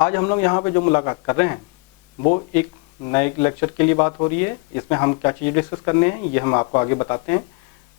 आज हम लोग यहाँ पे जो मुलाकात कर रहे हैं वो एक नए लेक्चर के लिए बात हो रही है। इसमें हम क्या चीज़ डिस्कस करने हैं ये हम आपको आगे बताते हैं।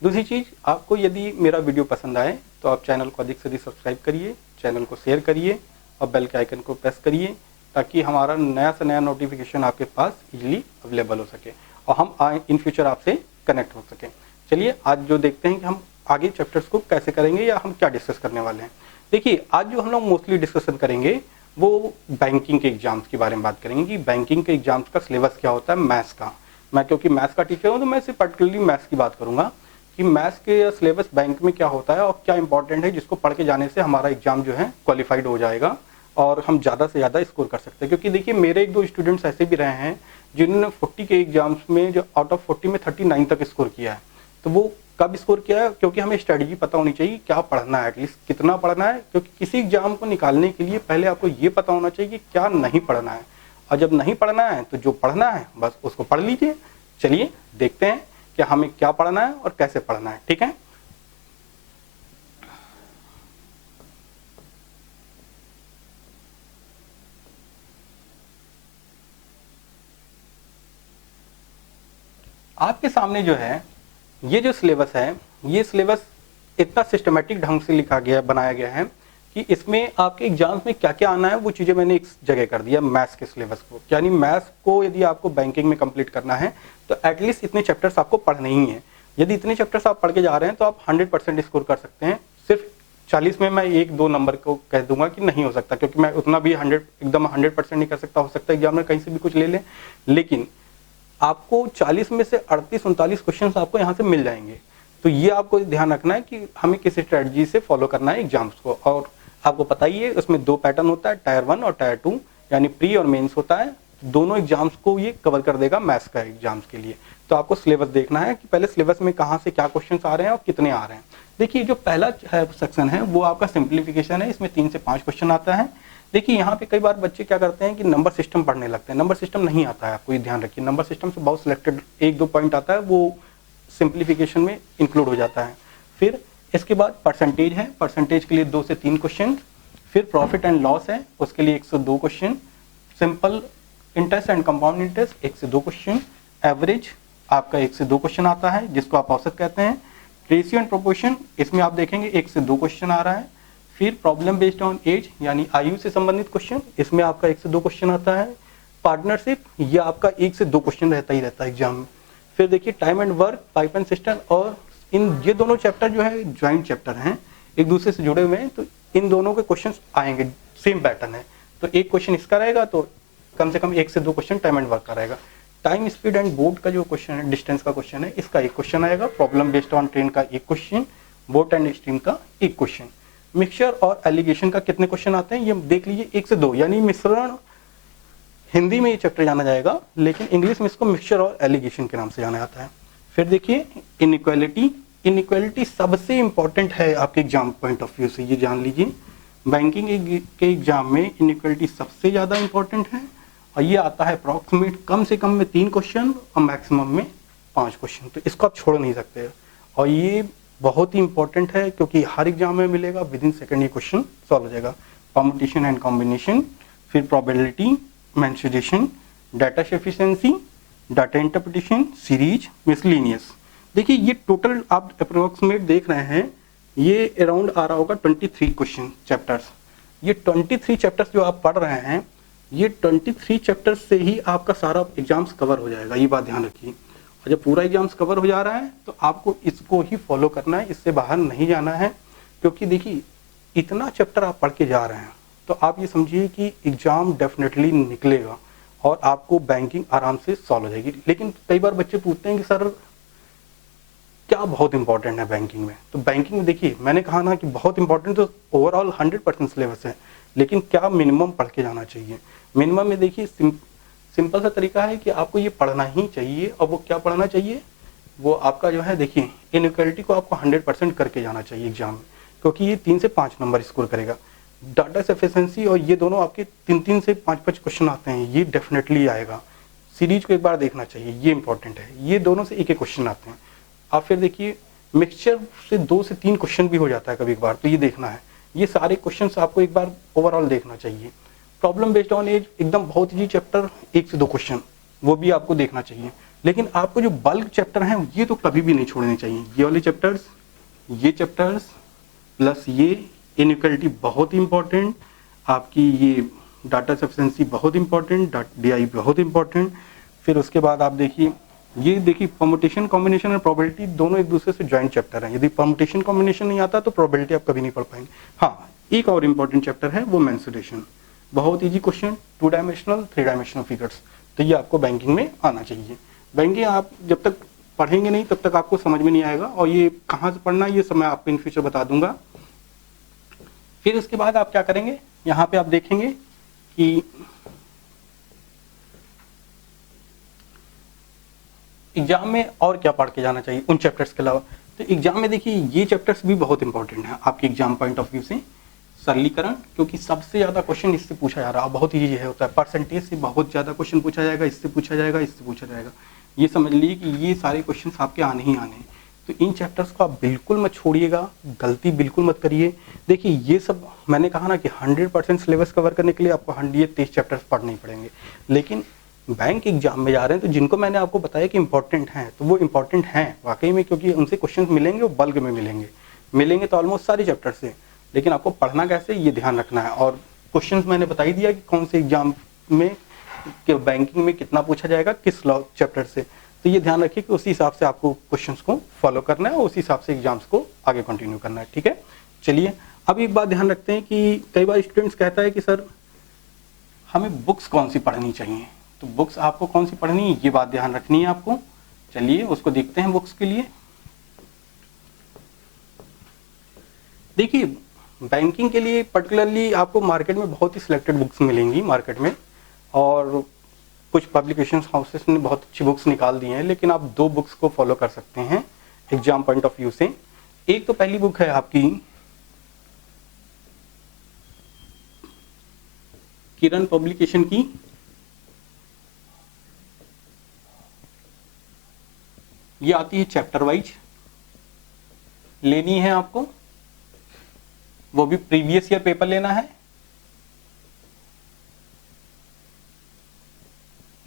दूसरी चीज़, आपको यदि मेरा वीडियो पसंद आए तो आप चैनल को अधिक से अधिक सब्सक्राइब करिए, चैनल को शेयर करिए और बेल के आइकन को प्रेस करिए ताकि हमारा नया से नया नोटिफिकेशन आपके पास इजीली अवेलेबल हो सके और हम इन फ्यूचर आपसे कनेक्ट हो सकें। चलिए आज जो देखते हैं कि हम आगे चैप्टर्स को कैसे करेंगे या हम क्या डिस्कस करने वाले हैं। देखिए, आज जो हम लोग मोस्टली डिस्कशन करेंगे वो बैंकिंग के एग्जाम्स के बारे में बात करेंगे कि बैंकिंग के एग्जाम्स का सिलेबस क्या होता है मैथ्स का। मैं क्योंकि मैथ्स का टीचर हूँ तो मैं सिर्फ पर्टिकुलरली मैथ्स की बात करूँगा कि मैथ्स के सिलेबस बैंक में क्या होता है और क्या इंपॉर्टेंट है जिसको पढ़ के जाने से हमारा एग्जाम जो है क्वालिफाइड हो जाएगा और हम ज़्यादा से ज़्यादा स्कोर कर सकते हैं। क्योंकि देखिए, मेरे एक दो स्टूडेंट्स ऐसे भी रहे हैं जिन्होंने 40 के एग्जाम्स में जो आउट ऑफ 40 में 39 तक स्कोर किया है। तो वो कब स्कोर किया है? क्योंकि हमें स्ट्रेटजी पता होनी चाहिए क्या पढ़ना है, एटलीस्ट कितना पढ़ना है। क्योंकि किसी एग्जाम को निकालने के लिए पहले आपको ये पता होना चाहिए कि क्या नहीं पढ़ना है, और जब नहीं पढ़ना है तो जो पढ़ना है बस उसको पढ़ लीजिए। चलिए देखते हैं कि हमें क्या पढ़ना है और कैसे पढ़ना है। ठीक है, आपके सामने जो है ये जो सिलेबस है, ये सिलेबस इतना सिस्टमेटिक ढंग से लिखा गया बनाया गया है कि इसमें आपके एग्जाम्स में क्या क्या आना है वो चीज़ें मैंने एक जगह कर दिया मैथ्स के सिलेबस को। यानी मैथ्स को यदि आपको बैंकिंग में कंप्लीट करना है तो एटलीस्ट इतने चैप्टर्स आपको पढ़ने ही हैं। यदि इतने चैप्टर्स आप पढ़ के जा रहे हैं तो आप 100% स्कोर कर सकते हैं। सिर्फ 40 में मैं 1-2 नंबर को कह दूंगा कि नहीं हो सकता, क्योंकि मैं उतना भी 100% नहीं कर सकता। हो सकता है एग्जाम में कहीं से भी कुछ ले लें, लेकिन आपको 40 में से 38-39 क्वेश्चंस आपको यहाँ से मिल जाएंगे। तो ये आपको ध्यान रखना है कि हमें किस स्ट्रेटजी से फॉलो करना है एग्जाम्स को। और आपको पता ही है उसमें 2 पैटर्न होता है, टायर 1 और टायर 2, यानी प्री और मेंस होता है। दोनों एग्जाम्स को ये कवर कर देगा मैथ्स का एग्जाम्स के लिए। तो आपको सिलेबस देखना है कि पहले सिलेबस में कहाँ से क्या क्वेश्चन आ रहे हैं और कितने आ रहे हैं। देखिए, जो पहला सेक्शन है वो आपका सिंप्लीफिकेशन है। इसमें 3 से 5 क्वेश्चन आता है। देखिए, यहाँ पे कई बार बच्चे क्या करते हैं कि नंबर सिस्टम पढ़ने लगते हैं। नंबर सिस्टम नहीं आता है, आपको ये ध्यान रखिए। नंबर सिस्टम से बहुत सिलेक्टेड 1-2 पॉइंट आता है, वो सिंप्लीफिकेशन में इंक्लूड हो जाता है। फिर इसके बाद परसेंटेज है, परसेंटेज के लिए 2 से 3 क्वेश्चन। फिर प्रॉफिट एंड लॉस है, उसके लिए 102 question. Simple interest and compound interest 1 से 2 क्वेश्चन। एवरेज आपका 1 से 2 क्वेश्चन आता है जिसको आप औसत कहते हैं। रेशियो एंड प्रोपोर्शन, इसमें आप देखेंगे 1 से 2 क्वेश्चन आ रहा है। फिर प्रॉब्लम बेस्ड ऑन एज, यानी आयु से संबंधित क्वेश्चन, इसमें आपका 1 से 2 क्वेश्चन आता है। पार्टनरशिप, ये आपका 1 से 2 क्वेश्चन रहता ही रहता है एग्जाम में। फिर देखिए time and work, pipe and system, और ये दोनों चैप्टर जो है ज्वाइंट चैप्टर हैं, एक दूसरे से जुड़े हुए हैं। तो इन दोनों के क्वेश्चन आएंगे, सेम पैटर्न है। तो एक क्वेश्चन इसका रहेगा तो कम से कम 1 से 2 क्वेश्चन टाइम एंड वर्क का रहेगा। टाइम, स्पीड एंड बोट का जो क्वेश्चन है, डिस्टेंस का क्वेश्चन है, इसका 1 क्वेश्चन आएगा। प्रॉब्लम बेस्ड ऑन ट्रेन का 1 क्वेश्चन, बोट एंड स्ट्रीम का 1 क्वेश्चन। मिक्सचर और एलिगेशन का कितने क्वेश्चन आते हैं ये देख लीजिए, 1 से 2, यानी मिश्रण। हिंदी में ये चैप्टर जाना जाएगा, लेकिन इंग्लिश में इसको मिक्सचर और एलिगेशन के नाम से जाना जाता है। फिर देखिए इनइक्वालिटी, इनइक्वालिटी सबसे इंपॉर्टेंट है आपके एग्जाम पॉइंट ऑफ व्यू से, ये जान लीजिए। बैंकिंग के एग्जाम में इनइक्वालिटी सबसे ज़्यादा इंपॉर्टेंट है, और ये आता है अप्रॉक्सीमेट कम से कम में 3 क्वेश्चन और मैक्सिमम में 5 क्वेश्चन। तो इसको आप छोड़ नहीं सकते, और ये बहुत ही इंपॉर्टेंट है क्योंकि हर एग्जाम में मिलेगा। विद इन सेकेंड ये क्वेश्चन सॉल्व हो जाएगा। कॉम्पिटिशन एंड कॉम्बिनेशन, फिर probability, mensuration, data efficiency, data interpretation, series, miscellaneous. देखिए, ये टोटल आप अप्रोक्सीमेट देख रहे हैं, ये अराउंड आ रहा होगा 23 क्वेश्चन चैप्टर्स। ये 23 चैप्टर्स जो आप पढ़ रहे हैं, ये 23 चैप्टर्स से ही आपका सारा एग्जाम्स कवर हो जाएगा, ये बात ध्यान रखिए। और जब पूरा एग्जाम्स कवर हो जा रहा है तो आपको इसको ही फॉलो करना है, इससे बाहर नहीं जाना है। क्योंकि देखिए, इतना चैप्टर आप पढ़ के जा रहे हैं तो आप ये समझिए कि एग्जाम डेफिनेटली निकलेगा और आपको बैंकिंग आराम से सॉल्व हो जाएगी। लेकिन कई बार बच्चे पूछते हैं कि सर क्या बहुत इंपॉर्टेंट है बैंकिंग में। तो बैंकिंग में देखिए, मैंने कहा ना कि बहुत इंपॉर्टेंट तो ओवरऑल 100% सिलेबस है, लेकिन क्या मिनिमम पढ़ के जाना चाहिए। मिनिमम में देखिए सिंपल सा तरीका है कि आपको ये पढ़ना ही चाहिए। और वो क्या पढ़ना चाहिए, वो आपका जो है देखिए इनइक्वालिटी को आपको 100% करके जाना चाहिए एग्जाम में, क्योंकि ये 3 से 5 नंबर स्कोर करेगा। डाटा एफिशिएंसी और ये दोनों आपके 3-3 से 5-5 क्वेश्चन आते हैं, ये डेफिनेटली आएगा। सीरीज को एक बार देखना चाहिए, ये इंपॉर्टेंट है। ये दोनों से 1-1 क्वेश्चन आते हैं। आप फिर देखिए मिक्सचर से 2 से 3 क्वेश्चन भी हो जाता है कभी एक बार, तो ये देखना है। ये सारे क्वेश्चन आपको एक बार ओवरऑल देखना चाहिए। प्रॉब्लम बेस्ड ऑन एज एकदम बहुत ही चैप्टर 1 से 2 क्वेश्चन वो भी आपको देखना चाहिए, लेकिन आपको जो बल्क चैप्टर हैं ये तो कभी भी नहीं छोड़ने चाहिए। ये वाले चैप्टर्स, ये चैप्टर्स प्लस ये इनइक्वालिटी बहुत इंपॉर्टेंट, आपकी ये डाटा सफिशिएंसी बहुत इंपॉर्टेंट, DI बहुत इंपॉर्टेंट। फिर उसके बाद आप देखिए, ये देखिए परमुटेशन कॉम्बिनेशन और प्रोबेबिलिटी दोनों एक दूसरे से ज्वाइंट चैप्टर हैं। यदि परमुटेशन कॉम्बिनेशन नहीं आता तो प्रोबेबिलिटी आप कभी नहीं पढ़ पाएंगे। हाँ, एक और इम्पॉर्टेंट चैप्टर है वो मेंसुरेशन, बहुत easy question, 2 dimensional 3 dimensional figures, तो ये आपको बैंकिंग में आना चाहिए। बैंकिंग आप जब तक पढ़ेंगे नहीं तब तक आपको समझ में नहीं आएगा, और ये कहाँ से पढ़ना ये सब मैं आपको इन फ्यूचर बता दूंगा। फिर उसके बाद आप क्या करेंगे, यहाँ पे आप देखेंगे कि एग्जाम में और क्या पढ़ के जाना चाहिए उन चैप्टर्स के अलावा। तो एग्जाम में देखिए ये चैप्टर्स भी बहुत इंपॉर्टेंट है आपके एग्जाम पॉइंट ऑफ व्यू से। सरलीकरण, क्योंकि सबसे ज्यादा क्वेश्चन इससे पूछा जा रहा है, बहुत इजी है होता है, परसेंटेज से बहुत ज्यादा क्वेश्चन पूछा जाएगा, इससे पूछा जाएगा, इससे पूछा जाएगा। ये समझ लीजिए कि ये सारे क्वेश्चन आपके आने ही आने हैं। तो इन चैप्टर्स को आप बिल्कुल मत छोड़िएगा, गलती बिल्कुल मत करिए। देखिए ये सब मैंने कहा ना कि 100% सिलेबस कवर करने के लिए आपको 123 चैप्टर्स पढ़ने ही पड़ेंगे, लेकिन बैंक एग्जाम में जा रहे हैं तो जिनको मैंने आपको बताया कि इंपॉर्टेंट हैं तो वो इंपॉर्टेंट हैं वाकई में, क्योंकि उनसे क्वेश्चन मिलेंगे, वो बल्क में मिलेंगे तो ऑलमोस्ट सारे चैप्टर से। लेकिन आपको पढ़ना कैसे ये ध्यान रखना है, और क्वेश्चंस मैंने बता ही दिया कि कौन से एग्जाम में कि बैंकिंग में कितना पूछा जाएगा किस लॉ चैप्टर से। तो ये ध्यान रखिए कि उसी हिसाब से आपको क्वेश्चंस को फॉलो करना है और उसी हिसाब से एग्जाम्स को आगे कंटिन्यू करना है। ठीक है, चलिए अब एक बात ध्यान रखते हैं कि कई बार स्टूडेंट्स कहता है कि सर हमें बुक्स कौन सी पढ़नी चाहिए, तो बुक्स आपको कौन सी पढ़नी है ये बात ध्यान रखनी है आपको। चलिए उसको देखते हैं बुक्स के लिए। देखिए बैंकिंग के लिए पर्टिकुलरली आपको मार्केट में बहुत ही सिलेक्टेड बुक्स मिलेंगी मार्केट में, और कुछ पब्लिकेशन हाउसेस ने बहुत अच्छी बुक्स निकाल दी हैं, लेकिन आप 2 बुक्स को फॉलो कर सकते हैं एग्जाम पॉइंट ऑफ व्यू से। एक तो पहली बुक है आपकी किरण पब्लिकेशन की ये आती है चैप्टर वाइज, लेनी है आपको, वो भी प्रीवियस ईयर पेपर लेना है।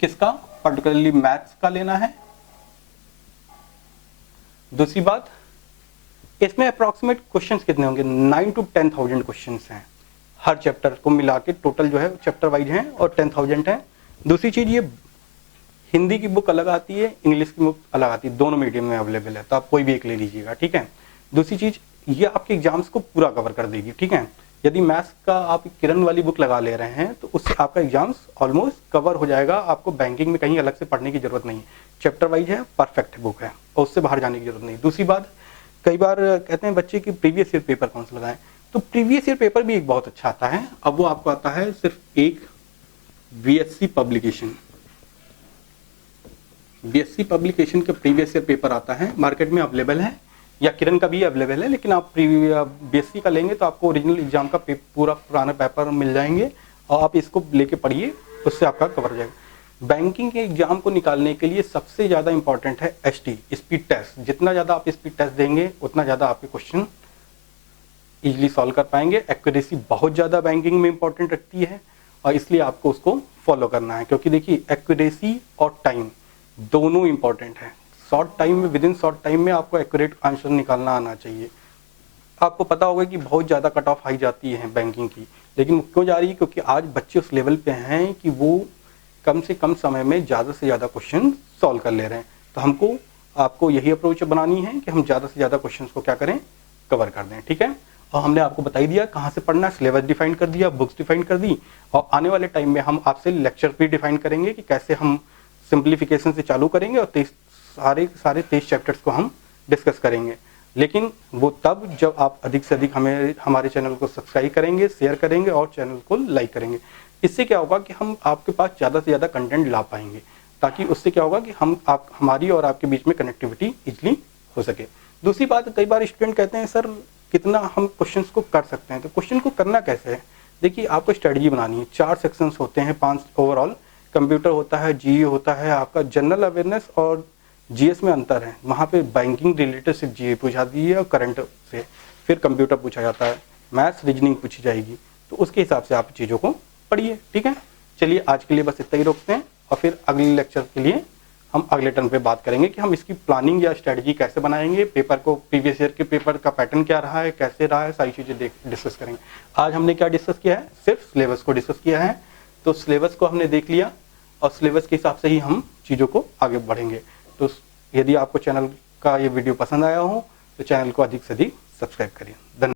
किसका, पर्टिकुलरली मैथ्स का लेना है। दूसरी बात, इसमें अप्रॉक्सीमेट क्वेश्चंस कितने होंगे, 9 to 10,000 क्वेश्चंस हैं हर चैप्टर को मिला के, टोटल जो है चैप्टर वाइज हैं और 10,000 है। दूसरी चीज, ये हिंदी की बुक अलग आती है, इंग्लिश की बुक अलग आती है, दोनों मीडियम में अवेलेबल है, तो आप कोई भी एक ले लीजिएगा। ठीक है, दूसरी चीज ये आपके एग्जाम्स को पूरा कवर कर देगी। ठीक है, यदि मैथ्स का आप किरण वाली बुक लगा ले रहे हैं तो उससे आपका एग्जाम्स ऑलमोस्ट कवर हो जाएगा, आपको बैंकिंग में कहीं अलग से पढ़ने की जरूरत नहीं है, चैप्टर वाइज है, परफेक्ट बुक है और उससे बाहर जाने की जरूरत नहीं। दूसरी बात, कई बार कहते हैं बच्चे कि प्रीवियस ईयर पेपर कौन सा लगाएं, तो प्रीवियस ईयर पेपर भी एक बहुत अच्छा आता है। अब वो आपको आता है सिर्फ एक BSc पब्लिकेशन, BSc पब्लिकेशन के प्रीवियस ईयर पेपर आता है, मार्केट में अवेलेबल है, या किरण का भी अवेलेबल है, लेकिन आप BSc का लेंगे तो आपको ओरिजिनल एग्जाम का पूरा पुराना पेपर मिल जाएंगे और आप इसको लेके पढ़िए, उससे आपका कवर हो जाएगा। बैंकिंग के एग्जाम को निकालने के लिए सबसे ज्यादा इंपॉर्टेंट है ST स्पीड टेस्ट। जितना ज्यादा आप स्पीड टेस्ट देंगे उतना ज्यादा आपके क्वेश्चन इजीली सॉल्व कर पाएंगे। एक्यूरेसी बहुत ज्यादा बैंकिंग में इंपॉर्टेंट रखती है और इसलिए आपको उसको फॉलो करना है, क्योंकि देखिए एक्यूरेसी और टाइम दोनों इंपॉर्टेंट है। शॉर्ट टाइम में, विद इन शॉर्ट टाइम में आपको एक्यूरेट आंसर निकालना आना चाहिए। आपको पता होगा कि बहुत ज़्यादा कट ऑफ हाई जाती है बैंकिंग की, लेकिन क्यों जा रही है, क्योंकि आज बच्चे उस लेवल पे हैं कि वो कम से कम समय में ज़्यादा से ज़्यादा क्वेश्चन सॉल्व कर ले रहे हैं। तो हमको आपको यही अप्रोच बनानी है कि हम ज़्यादा से ज़्यादा क्वेश्चन को क्या करें, कवर कर दें। ठीक है, और हमने आपको बता ही दिया कहाँ से पढ़ना, सिलेबस डिफाइन कर दिया, बुक्स डिफाइन कर दी, और आने वाले टाइम में हम आपसे लेक्चर भी डिफाइन करेंगे कि कैसे हम सिंप्लीफिकेशन से चालू करेंगे और सारे 23 चैप्टर्स को हम डिस्कस करेंगे। लेकिन वो तब जब आप अधिक से अधिक हमारे चैनल को सब्सक्राइब करेंगे, शेयर करेंगे और चैनल को लाइक करेंगे। इससे क्या होगा कि हम आपके पास ज़्यादा से ज़्यादा कंटेंट ला पाएंगे, ताकि उससे क्या होगा कि हमारी और आपके बीच में कनेक्टिविटी इजली हो सके। दूसरी बात, कई बार स्टूडेंट कहते हैं सर कितना हम क्वेश्चंस को कर सकते हैं, तो क्वेश्चन को करना कैसे है। देखिए आपको स्ट्रेटजी बनानी है, 4 सेक्शंस होते हैं, 5 ओवरऑल। कंप्यूटर होता है, GE होता है, आपका जनरल अवेयरनेस और GS में अंतर है, वहाँ पे बैंकिंग रिलेटेड सिर्फ GE पूछा दी है और करंट से, फिर कंप्यूटर पूछा जाता है, मैथ्स रीजनिंग पूछी जाएगी। तो उसके हिसाब से आप चीज़ों को पढ़िए, ठीक है। चलिए आज के लिए बस इतना ही रोकते हैं और फिर अगले लेक्चर के लिए हम अगले टर्म पे बात करेंगे कि हम इसकी प्लानिंग या स्ट्रेटजी कैसे बनाएंगे, पेपर को, प्रीवियस ईयर के पेपर का पैटर्न क्या रहा है, कैसे रहा है, सारी चीजें डिस्कस करेंगे। आज हमने क्या डिस्कस किया है, सिर्फ सिलेबस को डिस्कस किया है। तो सिलेबस को हमने देख लिया और सिलेबस के हिसाब से ही हम चीजों को आगे बढ़ेंगे। तो यदि आपको चैनल का ये वीडियो पसंद आया हो तो चैनल को अधिक से अधिक सब्सक्राइब करिए। धन्यवाद।